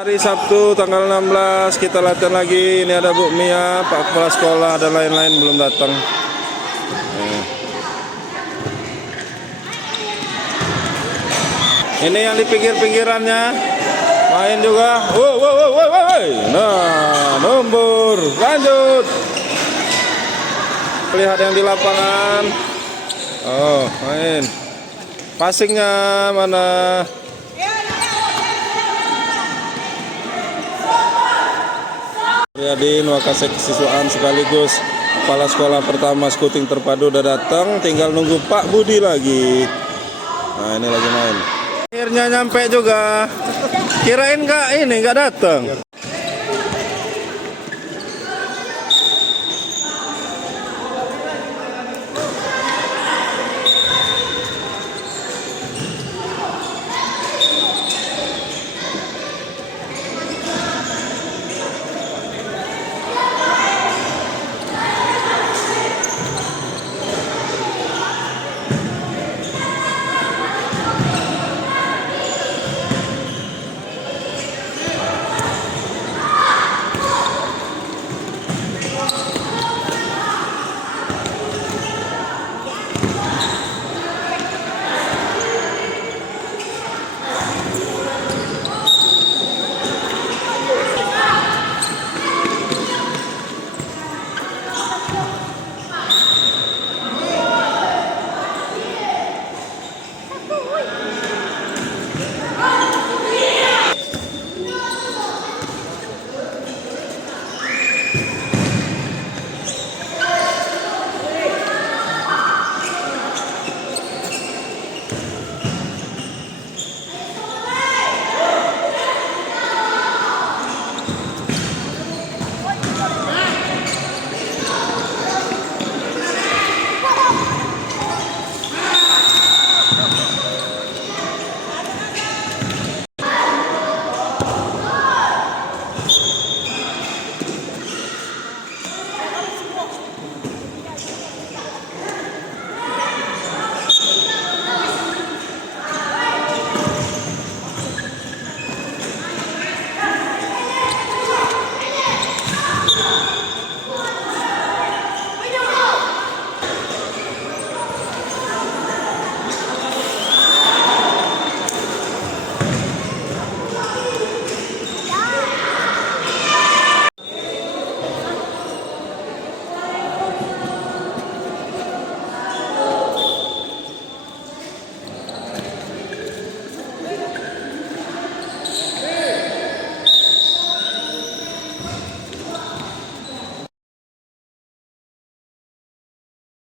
Hari Sabtu tanggal 16 kita latihan lagi. Ini ada Bu Mia, Pak Kepala Sekolah dan lain-lain belum datang. Ini yang di pinggir-pinggirannya main juga. Nah, nombor lanjut. Lihat yang di lapangan. Oh, main. Passingnya mana? Yadin Wakasek Siswaan sekaligus Kepala Sekolah Pertama Skuting Terpadu udah datang, tinggal nunggu Pak Budi lagi. Nah, ini lagi main. Akhirnya nyampe juga. Kirain nggak datang.